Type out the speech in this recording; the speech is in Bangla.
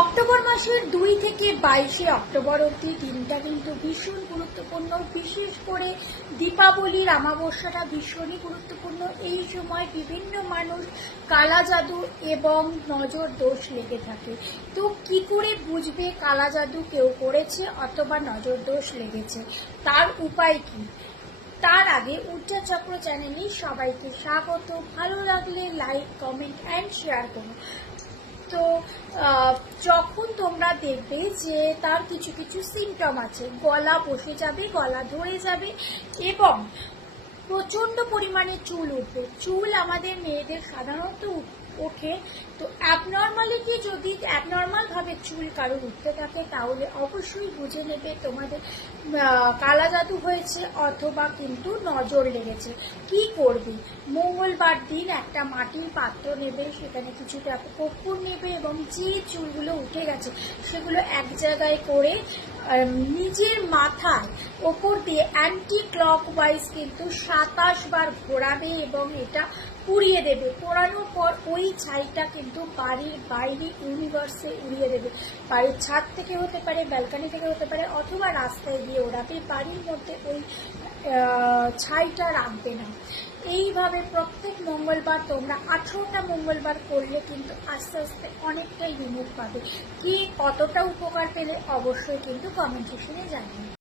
অক্টোবর মাসের 2 থেকে 22 অক্টোবর অবধি দিনটা কিন্তু ভীষণ গুরুত্বপূর্ণ। বিশেষ করে দীপাবলির অমাবস্যাটা ভীষণই গুরুত্বপূর্ণ। এই সময় বিভিন্ন মানুষ কালা জাদু এবং নজর দোষ লেগে থাকে। তো কি করে বুঝবে কালা জাদু কেউ করেছে অথবা নজর দোষ লেগেছে, তার উপায় কি? তার আগে ঊর্জা চক্র চ্যানেলে সবাইকে স্বাগত। ভালো লাগলে লাইক, কমেন্ট অ্যান্ড শেয়ার করুন। তো যখন তোমরা দেখবে যে তার কিছু কিছু সিমটম আছে, গলা বসে যাবে, গলা ধরে যাবে এবং প্রচন্ড পরিমাণে চুল উঠবে। চুল আমাদের মেয়েদের সাধারণত ওঠে, তো অ্যাবনর্মালিটি যদি অ্যাবনর্মালভাবে চুল কারোর উঠতে থাকে তাহলে অবশ্যই বুঝে নেবে তোমাদের কালা জাদু হয়েছে অথবা কিন্তু নজর লেগেছে। কি করবে? মঙ্গলবার দিন একটা মাটির পাত্র নেবে, সেখানে কিছুটা কর্পূর নেবে এবং যে চুলগুলো উঠে গেছে সেগুলো এক জায়গায় করে নিজের মাথার ওপর দিয়ে অ্যান্টি ক্লকওয়াইজ কিন্তু 27 বার ঘোরাবে এবং এটা পুড়িয়ে দেবে। পোড়ানোর পর ওই ছাইটা কিন্তু বাড়ির বাইরে ইউনিভার্সে উড়িয়ে দেবে। বাড়ির ছাদ থেকে হতে পারে, ব্যালকনি থেকে হতে পারে, অথবা রাস্তায় গিয়ে ওড়াবে। বাড়ির মধ্যে ওই ছাইটা রাখবে না। এইভাবে প্রত্যেক মঙ্গলবার তোমরা 18টা মঙ্গলবার করলে কিন্তু আস্তে আস্তে অনেকটাই রিমুভ পাবে। কি কতটা উপকার পেলে অবশ্যই কিন্তু কমেন্ট সেকশনে জানাবে।